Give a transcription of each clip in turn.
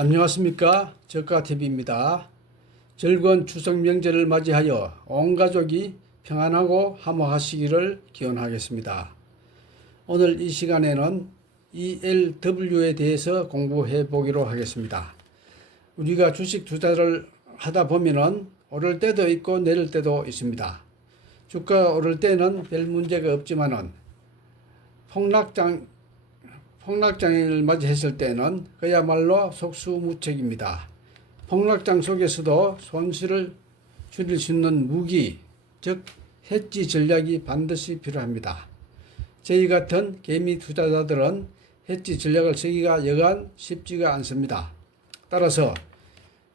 안녕하십니까 저가TV입니다. 즐거운 추석 명절을 맞이하여 온 가족이 평안하고 화목하시기를 기원하겠습니다. 오늘 이 시간에는 ELW에 대해서 공부해 보기로 하겠습니다. 우리가 주식 투자를 하다 보면은 오를 때도 있고 내릴 때도 있습니다. 주가 오를 때는 별 문제가 없지만은 폭락장 폭락장을 맞이했을 때는 그야말로 속수무책입니다. 폭락장 속에서도 손실을 줄일 수 있는 무기, 즉 해지 전략이 반드시 필요합니다. 저희 같은 개미 투자자들은 해지 전략을 쓰기가 여간 쉽지가 않습니다. 따라서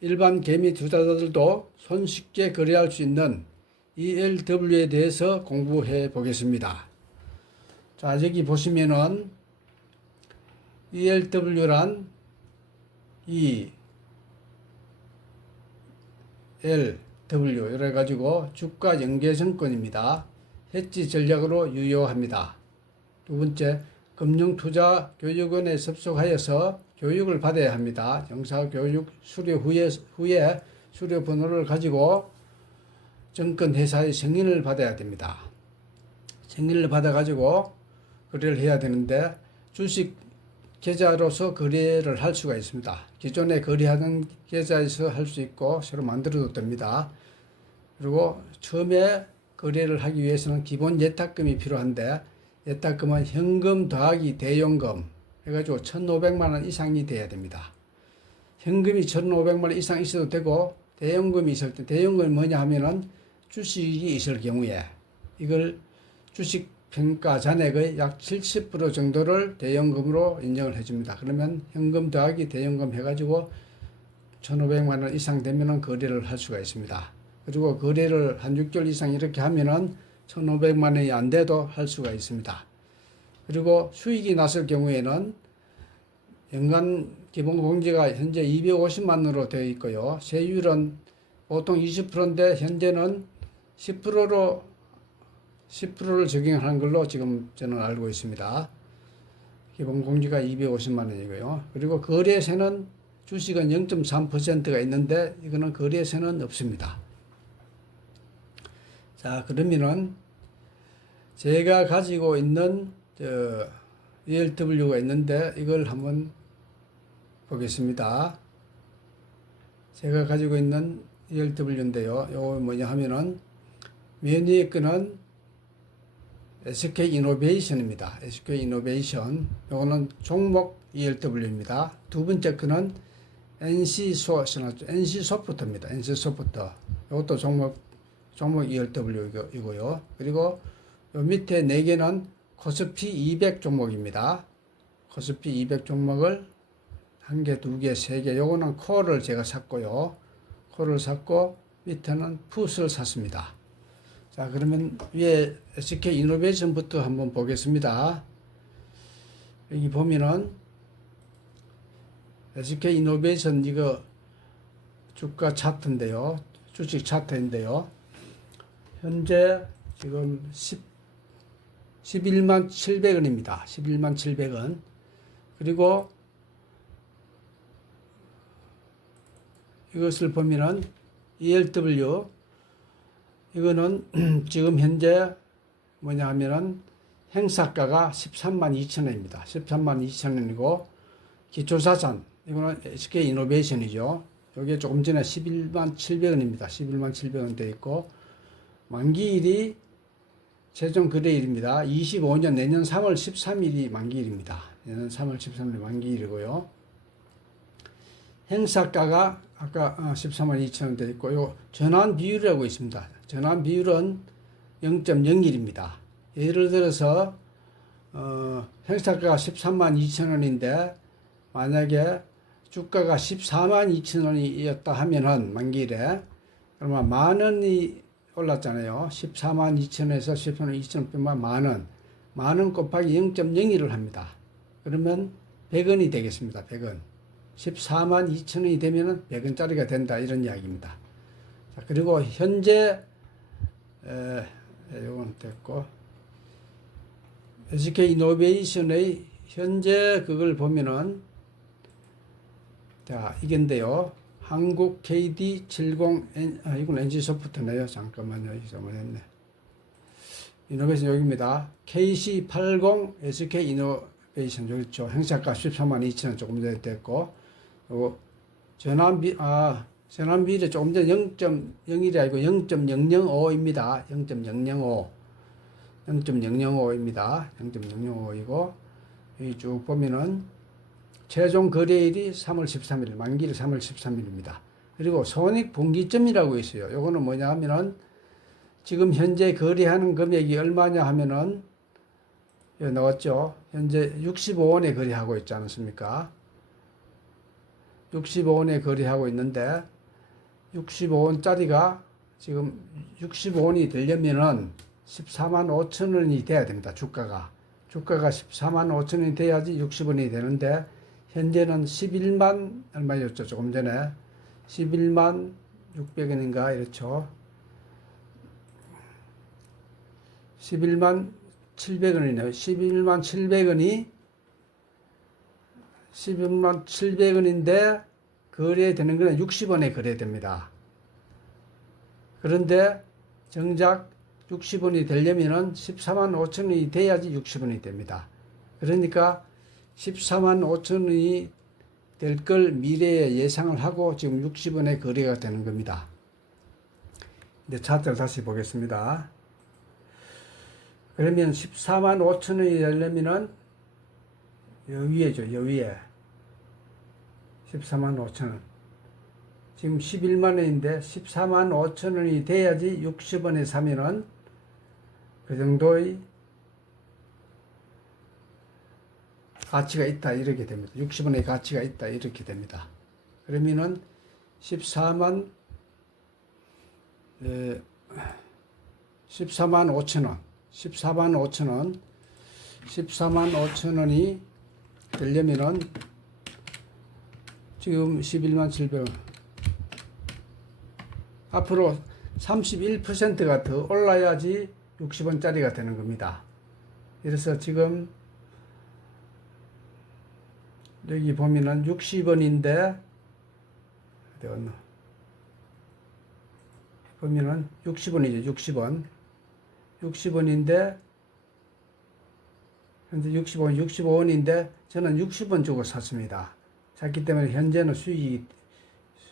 일반 개미 투자자들도 손쉽게 거래할 수 있는 ELW에 대해서 공부해 보겠습니다. 자, 여기 보시면은 ELW란 E L W 이래 가지고 주가 연계 증권입니다. 해지 전략으로 유효합니다. 두 번째 금융투자 교육원에 접속하여서 교육을 받아야 합니다. 영사 교육 수료 후에 후에 수료 번호를 가지고 증권 회사의 승인을 받아야 됩니다. 승인을 받아 가지고 거래를 해야 되는데 주식 계좌로서 거래를 할 수가 있습니다. 기존에 거래하던 계좌에서 할 수 있고 새로 만들어도 됩니다. 그리고 처음에 거래를 하기 위해서는 기본 예탁금이 필요한데 예탁금은 현금 더하기 대용금 해가지고 1,500만 원 이상이 돼야 됩니다. 현금이 1,500만 원 이상 있어도 되고 대용금이 있을 때 대용금이 뭐냐 하면은 주식이 있을 경우에 이걸 주식 평가 잔액의 약 70% 정도를 대연금으로 인정을 해줍니다. 그러면 현금 더하기 대연금 해가지고 1,500만 원 이상 되면은 거래를 할 수가 있습니다. 그리고 거래를 한 6개월 이상 이렇게 하면은 1,500만 원이 안 돼도 할 수가 있습니다. 그리고 수익이 났을 경우에는 연간 기본 공제가 현재 250만 원으로 되어 있고요. 세율은 보통 20%인데 현재는 10%로 10%를 적용하는 걸로 지금 저는 알고 있습니다. 기본 공제가 250만 원이고요. 그리고 거래세는 주식은 0.3%가 있는데 이거는 거래세는 없습니다. 자, 그러면은 제가 가지고 있는 저 ELW가 있는데 이걸 한번 보겠습니다. 제가 가지고 있는 ELW인데요. 이거 뭐냐 하면은 거는 SK 이노베이션입니다. SK 이노베이션. 요거는 종목 ELW입니다. 두 번째 거는 NC 소, NC 소프트입니다. NC 소프트. 이것도 종목, 종목 ELW이고요. 그리고 요 밑에 네 개는 코스피 200 종목입니다. 코스피 200 종목을 한 개, 두 개, 세 개. 요거는 콜을 제가 샀고요. 콜을 샀고 밑에는 풋을 샀습니다. 자, 그러면 위에 SK 이노베이션부터 한번 보겠습니다. 여기 보면은 SK 이노베이션 이거 주가 차트인데요. 주식 차트인데요. 현재 지금 10, 11만 700원입니다. 11만 700원. 그리고 이것을 보면은 ELW 이거는 지금 현재 뭐냐 하면은 행사가가 13만 2천 원입니다. 13만 2천 원이고 기초자산 이거는 SK 이노베이션이죠. 여기에 조금 전에 11만 700원입니다. 11만 700원 돼 있고 만기일이 최종 거래일입니다. 25년 내년 3월 13일이 만기일입니다. 내년 3월 13일 만기일이고요. 행사가가 아까 13만 2천 원돼 있고 요 전환 비율이라고 있습니다. 전환 비율은 0.01입니다. 예를 들어서 어, 행사가가 13만 2천 원인데 만약에 주가가 14만 2천 원이었다 하면은 만기일에 그러면 만 원이 올랐잖아요. 14만 2천 원에서 14만 2천 원 빼면 만 원. 만원 곱하기 0.01을 합니다. 그러면 100원이 되겠습니다. 100원. 14만 2천 원이 되면은 100원짜리가 된다. 이런 이야기입니다. 자, 그리고 현재 에, 요건 됐고 SK 이노베이션의 현재 그걸 보면은 자, 이건데요. 한국 KD 70 N, 아, 이건 NG 소프트네요. 잠깐만요. 이거 잘못했네. 이노베이션 여기입니다. KC80 SK 이노베이션 여기 있죠. 행사가 13만 2천 조금 전에 됐고, 요거 전환비 아 전환비를 조금 전 0.01이 아니고 0.005입니다. 0.005 0.005입니다. 0.005이고 여기 쭉 보면은 최종 거래일이 3월 13일, 만기일 3월 13일입니다. 그리고 손익 분기점이라고 있어요. 요거는 뭐냐 하면은 지금 현재 거래하는 금액이 얼마냐 하면은 여기 나왔죠. 현재 65원에 거래하고 있지 않습니까? 65원에 거래하고 있는데 65원짜리가 지금 65원이 되려면은 14만 5천 원이 돼야 됩니다. 주가가. 주가가 14만 5천 원이 돼야지 60원이 되는데 현재는 11만 얼마였죠? 조금 전에 11만 600원인가 이렇죠. 11만 700원이네요. 11만 700원이 11만 700원인데 거래되는 거는 60원에 거래됩니다. 그런데 정작 60원이 되려면은 14만 5천 원이 돼야지 60원이 됩니다. 그러니까 14만 5천 원이 될 걸 미래에 예상을 하고 지금 60원에 거래가 되는 겁니다. 이제 차트를 다시 보겠습니다. 그러면 14만 5천 원이 되려면은 여 위에죠, 여 위에. 14만 5천 원. 지금 11만 원인데 14만 5천 원이 돼야지 60원에 사면은 그 정도의 가치가 있다 이렇게 됩니다. 60원의 가치가 있다 이렇게 됩니다. 그러면은 14만 에, 14만 5천 원, 14만 5천 원, 14만 5천 원이 되려면은 지금 11만 700원 앞으로 31%가 더 올라야지 60원짜리가 되는 겁니다. 그래서 지금 여기 보면은 60원인데 어디 갔나? 보면은 60원이죠. 60원. 60원인데 현재 60원, 65원인데 저는 60원 주고 샀습니다. 샀기 때문에 현재는 수익이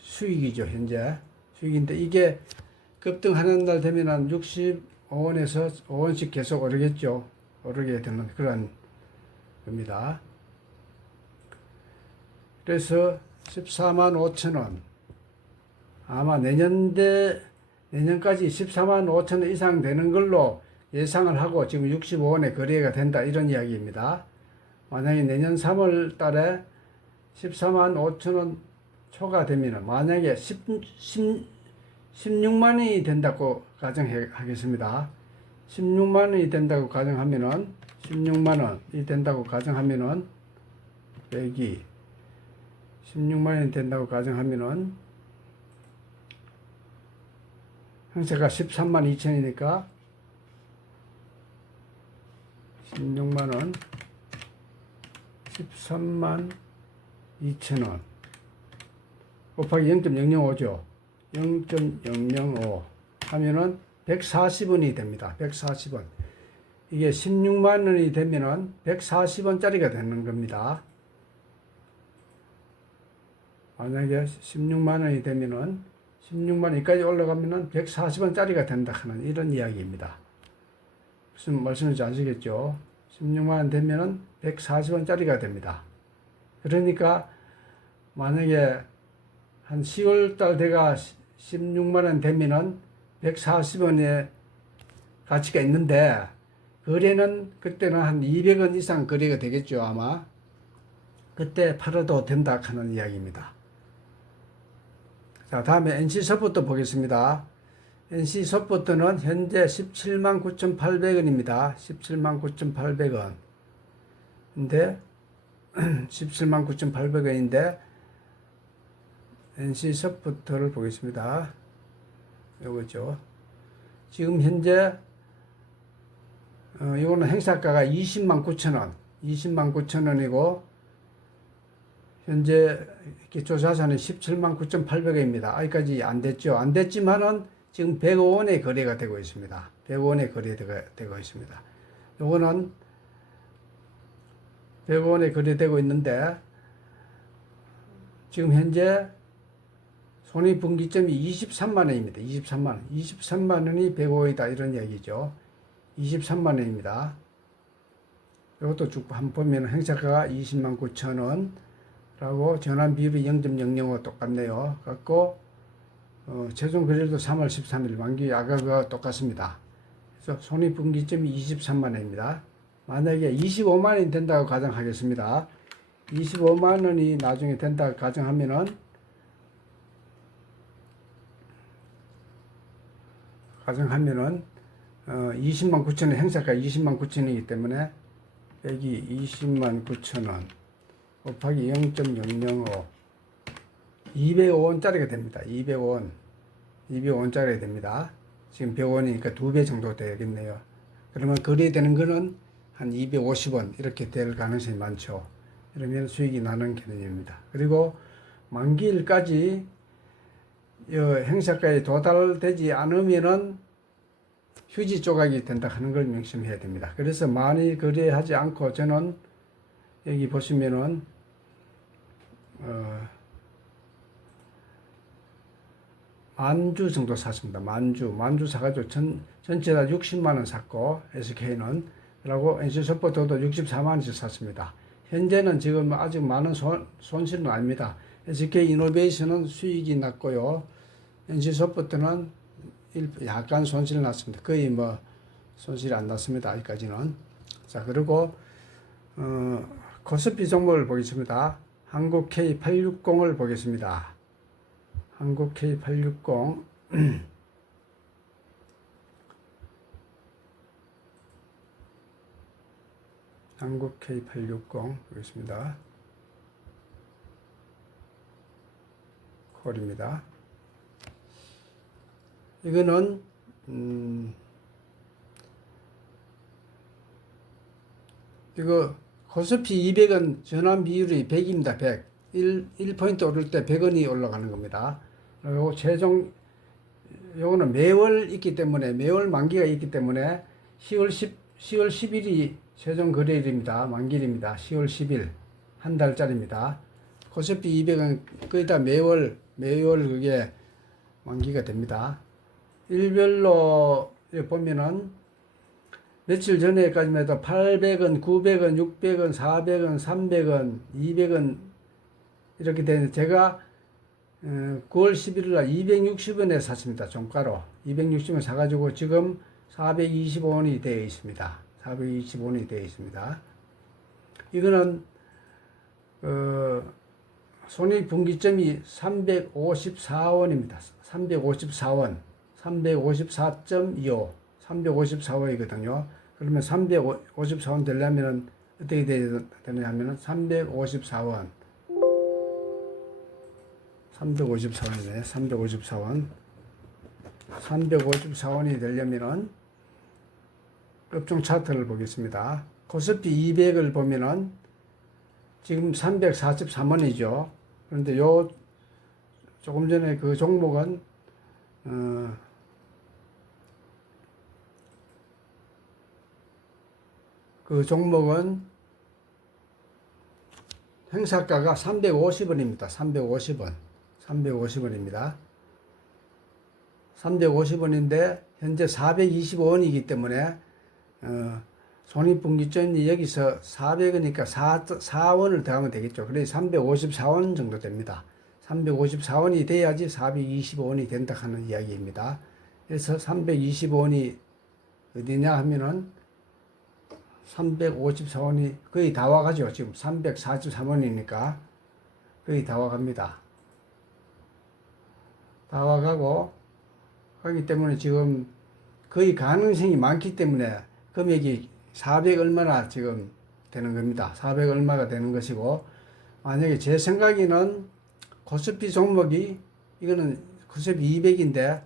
수익이죠. 현재 수익인데 이게 급등하는 날 되면은 65원에서 5원씩 계속 오르겠죠. 오르게 되는 그런 겁니다. 그래서 14만 5천 원. 아마 내년대, 내년까지 14만 5천 원 이상 되는 걸로 예상을 하고 지금 65원에 거래가 된다. 이런 이야기입니다. 만약에 내년 3월 달에 14만 5천 원 초가 되면 만약에 10, 10, 16만 원이 된다고 가정하겠습니다. 16만 원이 된다고 가정하면은 16만 원이 된다고 가정하면은 여기 16만 원이 된다고 가정하면은 형세가 13만 2천이니까 16만 원 13만 2천 원 곱하기 0.005죠. 0.005 하면은 140원이 됩니다. 140원. 이게 16만 원이 되면은 140원짜리가 되는 겁니다. 만약에 16만 원이 되면은 16만 원까지 올라가면은 140원짜리가 된다 하는 이런 이야기입니다. 무슨 말씀인지 아시겠죠? 16만 원 되면은 140원짜리가 됩니다. 그러니까 만약에 한 10월 달 돼가 16만 원 되면은 140원의 가치가 있는데 거래는 그때는 한 200원 이상 거래가 되겠죠 아마 그때 팔아도 된다 하는 이야기입니다. 자 다음에 NC 서포트 보겠습니다. NC 서포트는 현재 17만 9,800원입니다. 17만 9,800원. 근데 17만 9,800원인데 NC 서포트를 보겠습니다. 요거죠. 지금 현재 어, 이거는 행사가가 20만 9천 원, 20만 9천 원이고 현재 기초자산은 17만 9,800원입니다. 아직까지 안 됐죠. 안 됐지만은 지금 100억 원의 거래가 되고 있습니다. 100억 원의 거래가 되고 있습니다. 요거는 100억 원의 거래되고 있는데 지금 현재 손익분기점이 23만 원입니다. 23만 원. 23만 원이 100억 원이다 이런 얘기죠. 23만 원입니다. 이것도 쭉 한번 보면 행사가가 20만 9천 원라고 전환 비율이 0.005 똑같네요. 갖고 어, 최종 거래일도 3월 13일 만기 아가가 똑같습니다. 그래서 손익분기점이 23만 원입니다. 만약에 25만 원이 된다고 가정하겠습니다. 25만 원이 나중에 된다고 가정하면은 가정하면은 어, 20만 9천 원 행사가 20만 9천 원이기 때문에 여기 20만 9천 원 곱하기 0.005 205원짜리가 됩니다. 205원 205원짜리가 됩니다. 지금 100원이니까 두 배 정도 되겠네요. 그러면 거래되는 거는 한 250원 이렇게 될 가능성이 많죠. 이러면 수익이 나는 개념입니다. 그리고 만기일까지 이 행사가에 도달되지 않으면은 휴지 조각이 된다 하는 걸 명심해야 됩니다. 그래서 많이 거래하지 않고 저는 여기 보시면은 어, 만주 정도 샀습니다. 만주 만주 사가지고 전 전체 다 60만 원 샀고 SK는 그리고 NC소프트도 64만 원씩 샀습니다. 현재는 지금 아직 많은 손, 손실은 아닙니다. SK 이노베이션은 수익이 났고요. NC소프트는 일- 약간 손실 났습니다. 거의 뭐 손실이 안 났습니다. 아직까지는. 자 그리고 어, 코스피 종목을 보겠습니다. 한국 K860을 보겠습니다. 한국 K860 한국 K860 보겠습니다. 콜입니다. 이거는 음, 이거 코스피 200은 전환 비율이 100입니다. 100. 1, 1포인트 오를 때 100원이 올라가는 겁니다. 그리고 최종 요거는 매월 있기 때문에 매월 만기가 있기 때문에 10월 10 10월 10일이 최종 거래일입니다. 만기일입니다. 10월 10일 한 달짜리입니다. 코스피 200은 거의 다 매월 매월 그게 만기가 됩니다. 일별로 보면은 며칠 전에까지만 해도 800원, 900원, 600원, 400원, 300원, 200원 이렇게 되는데 제가 어, 9월 11일 날 260원에 샀습니다. 종가로. 260원 사가지고 지금 425원이 되어 있습니다. 425원이 되어 있습니다. 이거는 어, 손익분기점이 354원입니다. 354원. 354.25. 354원이거든요. 그러면 354원 되려면은 어떻게 되냐 하면은 354원. 354원이네. 354원. 354원이 되려면은 업종 차트를 보겠습니다. 코스피 200을 보면은 지금 343원이죠. 그런데 요 조금 전에 그 종목은 어, 그 종목은 행사가가 350원입니다. 350원. 350원입니다. 350원인데 현재 425원이기 때문에 어, 손익분기점이 여기서 400원이니까 4, 4원을 더하면 되겠죠. 그래서 354원 정도 됩니다. 354원이 돼야지 425원이 된다 하는 이야기입니다. 그래서 325원이 어디냐 하면은 354원이 거의 다 와가죠. 지금 343원이니까 거의 다 와갑니다. 다 와가고 하기 때문에 지금 거의 가능성이 많기 때문에 금액이 400 얼마나 지금 되는 겁니다. 400 얼마가 되는 것이고 만약에 제 생각에는 코스피 종목이 이거는 코스피 200인데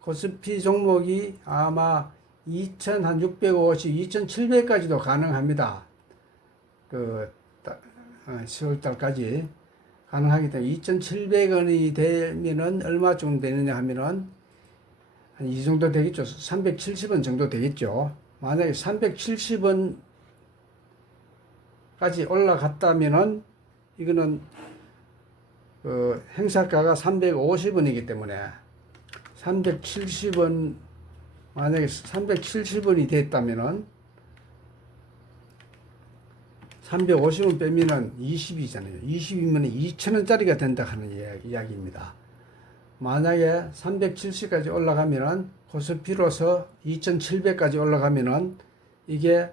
코스피 종목이 아마 2,650, 2,700까지도 가능합니다. 그 10월 달까지 때문에 2,700원이 되면은 얼마 정도 되느냐 하면은 한 이 정도 되겠죠. 370원 정도 되겠죠. 만약에 370원까지 올라갔다면은 이거는 그 행사가가 350원이기 때문에 370원 만약에 370원이 됐다면은 350원 빼면은 20이잖아요. 20이면 2,000원짜리가 된다 하는 이야기- 이야기 입니다. 만약에 370까지 올라가면은 코스피로서 2,700까지 올라가면은 이게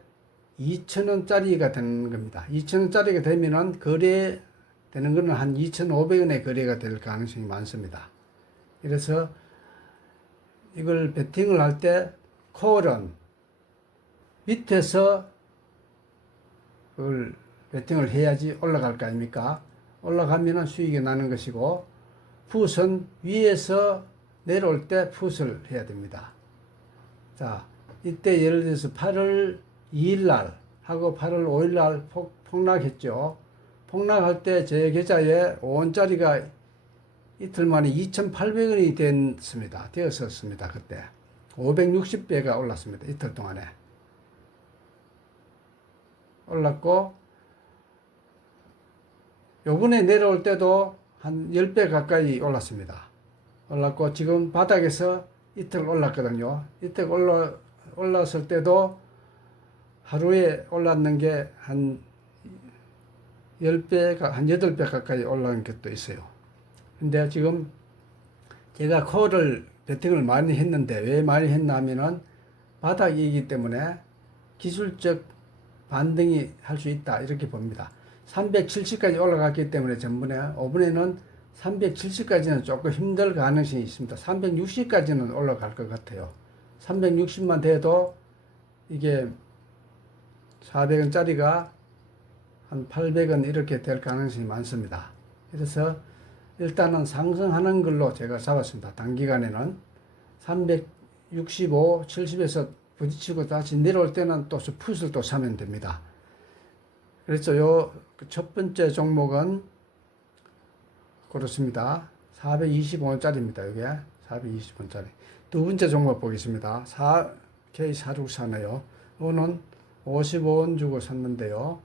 2,000원짜리가 되는 겁니다. 2,000원짜리가 되면은 거래 되는 거는 한 2,500원의 거래가 될 가능성이 많습니다. 그래서 이걸 베팅을 할 때 콜은 밑에서 그걸 베팅을 해야지 올라갈 거 아닙니까? 올라가면은 수익이 나는 것이고 풋은 위에서 내려올 때 풋을 해야 됩니다. 자, 이때 예를 들어서 8월 2일 날 하고 8월 5일 날 폭, 폭락했죠. 폭락할 때 제 계좌에 5원짜리가 이틀 만에 2,800원이 됐습니다. 되었었습니다. 그때. 560배가 올랐습니다. 이틀 동안에. 올랐고, 요번에 내려올 때도 한 10배 가까이 올랐습니다. 올랐고, 지금 바닥에서 이틀 올랐거든요. 이때 올라, 올랐을 때도 하루에 올랐는 게 한 10배가, 한 8배 가까이 올라온 것도 있어요. 근데 지금 제가 콜을 베팅을 많이 했는데 왜 많이 했나 하면은 바닥이기 때문에 기술적 반등이 할 수 있다 이렇게 봅니다. 370까지 올라갔기 때문에 전번에 5번에는 370까지는 조금 힘들 가능성이 있습니다. 360까지는 올라갈 것 같아요. 360만 돼도 이게 400원짜리가 한 800원 이렇게 될 가능성이 많습니다. 그래서 일단은 상승하는 걸로 제가 잡았습니다. 단기간에는 365, 70에서 부딪히고 다시 내려올 때는 또 풋을 또 사면 됩니다. 그래서 요첫 번째 종목은 그렇습니다. 425원짜리입니다. 이게 420원짜리. 두 번째 종목 보겠습니다. 4, K464네요. 이거는 55원 주고 샀는데요.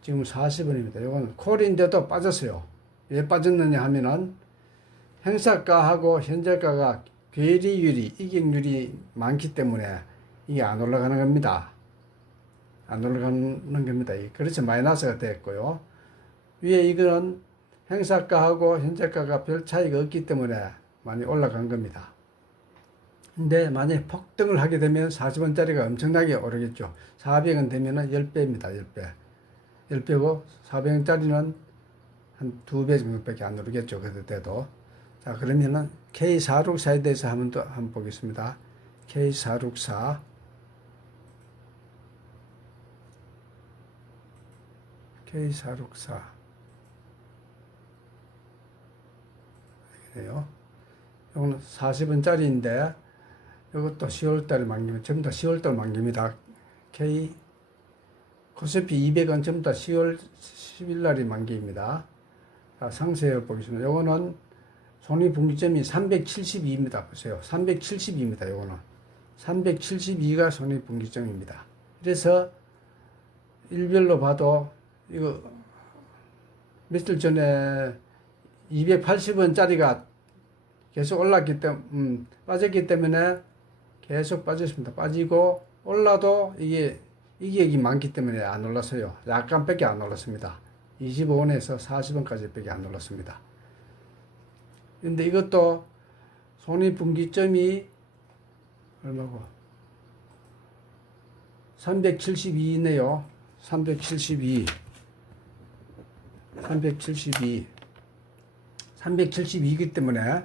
지금 40원입니다. 이건 콜인데도 빠졌어요. 왜 빠졌느냐 하면은 행사가하고 현재가가 괴리율이 이익률이 많기 때문에 이게 안 올라가는 겁니다. 안 올라가는 겁니다. 그래서 마이너스가 됐고요. 위에 이거는 행사가하고 현재가가 별 차이가 없기 때문에 많이 올라간 겁니다. 근데 만약에 폭등을 하게 되면 40원짜리가 엄청나게 오르겠죠. 400원 되면은 10배입니다. 10배. 10배고 400원짜리는 한두배 정도밖에 안 오르겠죠. 그때도. 자, 그러면은 K464에 대해서 한번 더 한번 보겠습니다. K464. K464. 이래요. 이거는 40원짜리인데 이것도 10월달에 만기면 전부 다 10월달 만기입니다. K 코스피 200원 전부 다 10월 10일 날이 만기입니다. 자, 상세 보겠습니다. 요거는 손익분기점이 372입니다. 보세요. 372입니다. 요거는 372가 손익분기점입니다. 그래서 일별로 봐도 이거 며칠 전에 280원짜리가 계속 올랐기 때문에 음, 빠졌기 때문에 계속 빠졌습니다. 빠지고 올라도 이게 이익이 많기 때문에 안 올랐어요. 약간밖에 안 올랐습니다. 25원에서 40원까지밖에 안 올랐습니다. 근데 이것도 손익분기점이 얼마고? 372네요. 372. 372. 372이기 때문에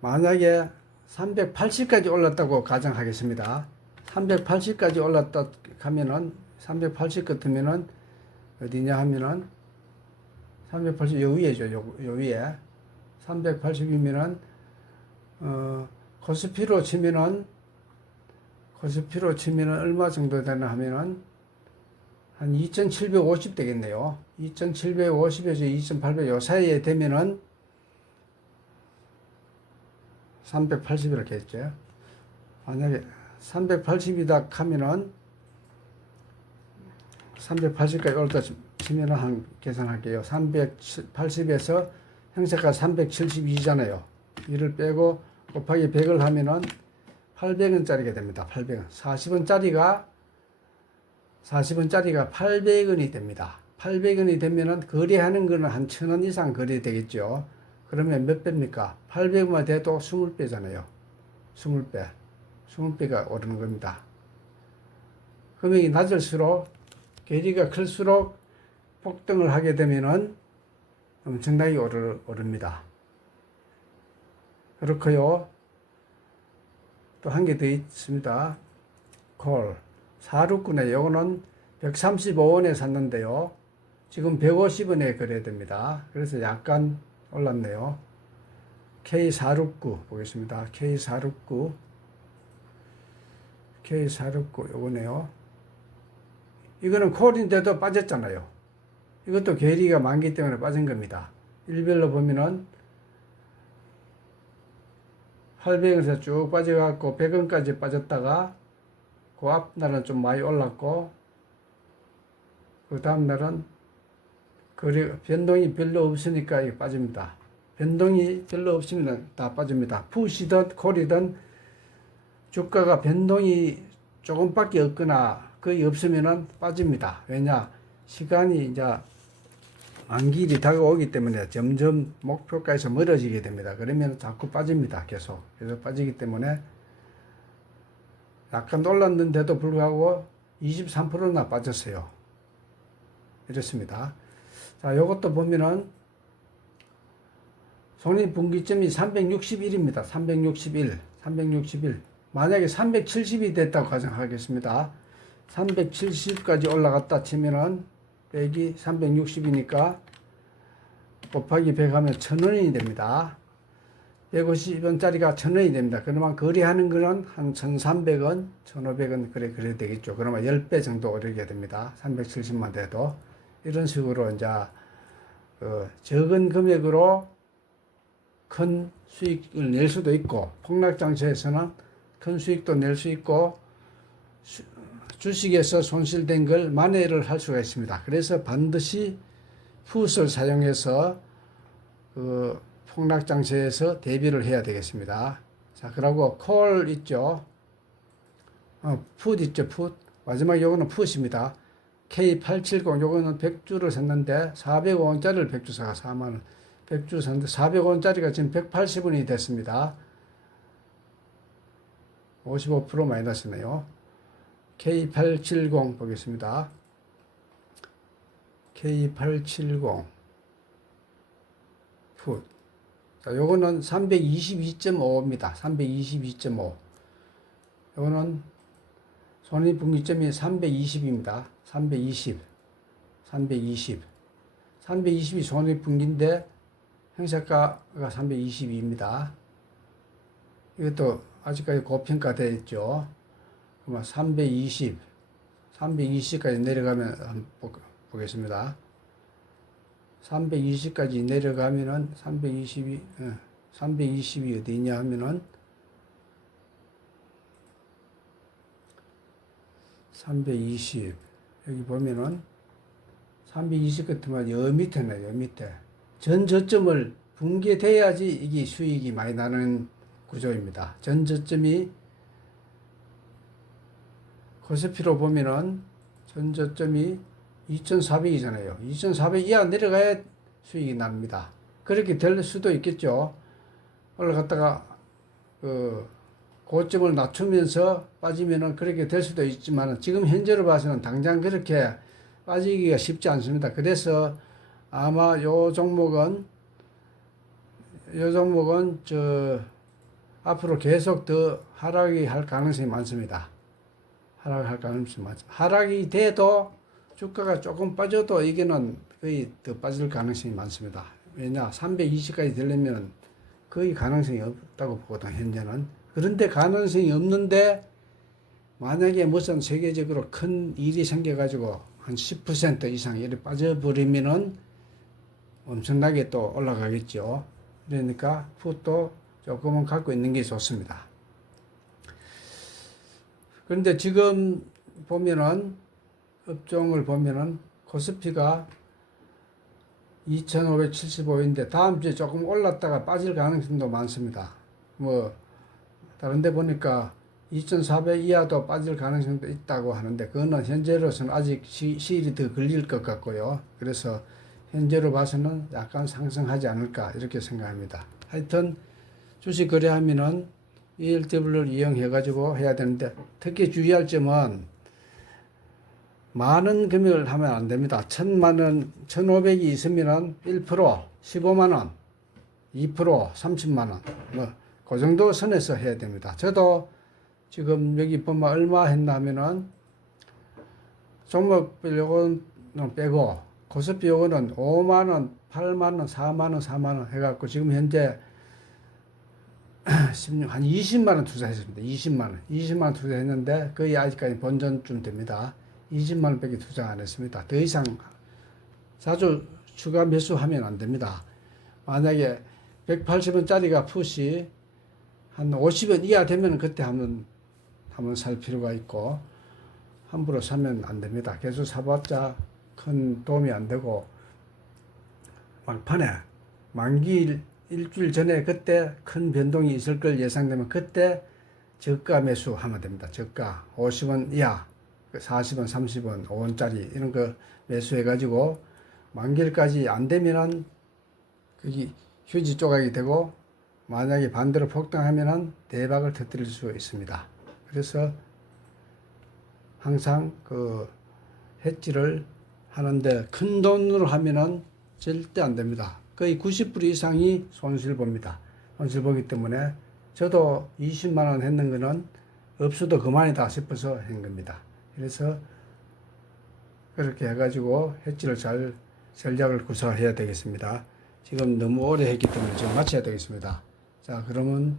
만약에 380까지 올랐다고 가정하겠습니다. 380까지 올랐다 하면은 380 같으면은 어디냐 하면은 380 요 위에죠. 요, 요 위에 380이면은 어 코스피로 치면은 코스피로 치면은 얼마 정도 되나 하면은 한 2750 되겠네요. 2750에서 2800 요 사이에 되면은 380 이렇게 했죠. 만약에 380이다 하면은 380까지 올다 치면은 한 계산할게요. 380에서 형사가 372잖아요. 이를 빼고 곱하기 100을 하면은 800원짜리가 됩니다. 800원. 40원짜리가 40원짜리가 800원이 됩니다. 800원이 되면은 거래하는 거는 한 1000원 이상 거래되겠죠. 그러면 몇 배입니까? 800만 돼도 20배잖아요. 20배. 20배가 오르는 겁니다. 금액이 낮을수록 괴리가 클수록 폭등을 하게 되면은 엄청나게 오르, 오릅니다. 그렇고요. 또 한 개 더 있습니다. 콜. 469네. 요거는 135원에 샀는데요. 지금 150원에 거래됩니다. 그래서 약간 올랐네요. K469 보겠습니다. K469 K469 요거네요. 이거는 콜인데도 빠졌잖아요. 이것도 괴리가 많기 때문에 빠진 겁니다. 일별로 보면은 800원에서 쭉 빠져갖고 100원까지 빠졌다가 그 앞날은 좀 많이 올랐고 그 다음 날은 거래 변동이 별로 없으니까 빠집니다. 변동이 별로 없으면 다 빠집니다. 푸시든 콜이든 주가가 변동이 조금밖에 없거나 거의 없으면은 빠집니다. 왜냐 시간이 이제 만길이 다가오기 때문에 점점 목표가에서 멀어지게 됩니다. 그러면 자꾸 빠집니다. 계속 계속 빠지기 때문에 약간 올랐는데도 불구하고 23%나 빠졌어요. 이렇습니다. 자, 요것도 보면은 손익분기점이 361입니다. 361, 361. 만약에 370이 됐다고 가정하겠습니다. 370까지 올라갔다 치면은 빼기 360이니까 곱하기 100 하면 1000원이 됩니다. 150원짜리가 1000원이 됩니다. 그러면 거래하는 거는 한 1300원, 1500원 그래 그래 되겠죠. 그러면 10배 정도 오르게 됩니다. 370만 돼도 이런 식으로 이제 어, 적은 금액으로 큰 수익을 낼 수도 있고 폭락장세에서는 큰 수익도 낼 수 있고 수, 주식에서 손실된 걸 만회를 할 수가 있습니다. 그래서 반드시 풋을 사용해서 그 폭락장세에서 대비를 해야 되겠습니다. 자, 그리고 콜 있죠. 어, 풋 있죠, 풋. 마지막 요거는 풋입니다. K870 요거는 100주를 샀는데 400원짜리를 100주 사가 4만원. 100주 샀는데 400원짜리가 지금 180원이 됐습니다. 55% 마이너스네요. K870 보겠습니다. K870 풋. 자, 요거는 322.5입니다. 322.5. 요거는 손익분기점이 320입니다. 320. 320. 320이 손익분기인데 형사가가 322입니다. 이것도 아직까지 고평가되어 있죠. 그러면 320, 320까지 내려가면 한번 보겠습니다. 320까지 내려가면은 320이, 320이 어디 있냐 하면은 320 여기 보면은 320 같으면 여 밑에네 여 밑에 전 저점을 붕괴돼야지 이게 수익이 많이 나는 구조입니다. 전 저점이 코스피로 보면은 전 저점이 2,400이잖아요. 2,400 이하 내려가야 수익이 납니다. 그렇게 될 수도 있겠죠. 올라갔다가 그 고점을 낮추면서 빠지면은 그렇게 될 수도 있지만 지금 현재로 봐서는 당장 그렇게 빠지기가 쉽지 않습니다. 그래서 아마 요 종목은 요 종목은 저 앞으로 계속 더 하락이 할 가능성이 많습니다. 하락할 가능성이 많습니다. 하락이 돼도 주가가 조금 빠져도 이게는 거의 더 빠질 가능성이 많습니다. 왜냐 320까지 되려면 거의 가능성이 없다고 보거든 현재는 그런데 가능성이 없는데 만약에 무슨 세계적으로 큰 일이 생겨가지고 한 10% 이상 이렇게 빠져버리면은 엄청나게 또 올라가겠죠. 그러니까 풋도 조금은 갖고 있는 게 좋습니다. 그런데 지금 보면은 업종을 보면은 코스피가 2,575인데 다음 주에 조금 올랐다가 빠질 가능성도 많습니다. 뭐 다른 데 보니까 2,400 이하도 빠질 가능성도 있다고 하는데 그거는 현재로서는 아직 시, 시일이 더 걸릴 것 같고요. 그래서 현재로 봐서는 약간 상승하지 않을까 이렇게 생각합니다. 하여튼 주식 거래하면은 ELW를 이용해 가지고 해야 되는데 특히 주의할 점은 많은 금액을 하면 안 됩니다. 천만 원, 천오백이 있으면 은 1%, 15만 원, 2%, 30만 원, 뭐, 그 정도 선에서 해야 됩니다. 저도 지금 여기 보면 얼마 했나 하면은 종목별 요거는 빼고 고스피 요거는 5만 원, 8만 원, 4만 원, 4만 원 해갖고 지금 현재 16, 한 20만 원 투자했습니다. 20만 원. 20만 원 투자했는데 거의 아직까지 본전쯤 됩니다. 20만 원밖에 투자 안 했습니다. 더 이상 자주 추가 매수하면 안 됩니다. 만약에 180원짜리가 푸시 한 50원 이하 되면 그때 한번 한번 살 필요가 있고 함부로 사면 안 됩니다. 계속 사봤자 큰 도움이 안 되고 막판에 만기 일주일 전에 그때 큰 변동이 있을 걸 예상되면 그때 저가 매수하면 됩니다. 저가 50원 이하 40원, 30원, 5원짜리 이런 거 매수해 가지고 만기일까지 안 되면은 그게 휴지 조각이 되고 만약에 반대로 폭등하면은 대박을 터뜨릴 수 있습니다. 그래서 항상 그 해지를 하는데 큰 돈으로 하면은 절대 안 됩니다. 거의 90% 이상이 손실 봅니다. 손실 보기 때문에 저도 20만 원 했는 거는 없어도 그만이다 싶어서 한 겁니다. 그래서 그렇게 해가지고 해지를 잘 전략을 구사해야 되겠습니다. 지금 너무 오래 했기 때문에 지금 마쳐야 되겠습니다. 자, 그러면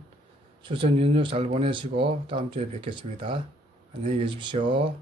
추석 연휴 잘 보내시고 다음 주에 뵙겠습니다. 안녕히 계십시오.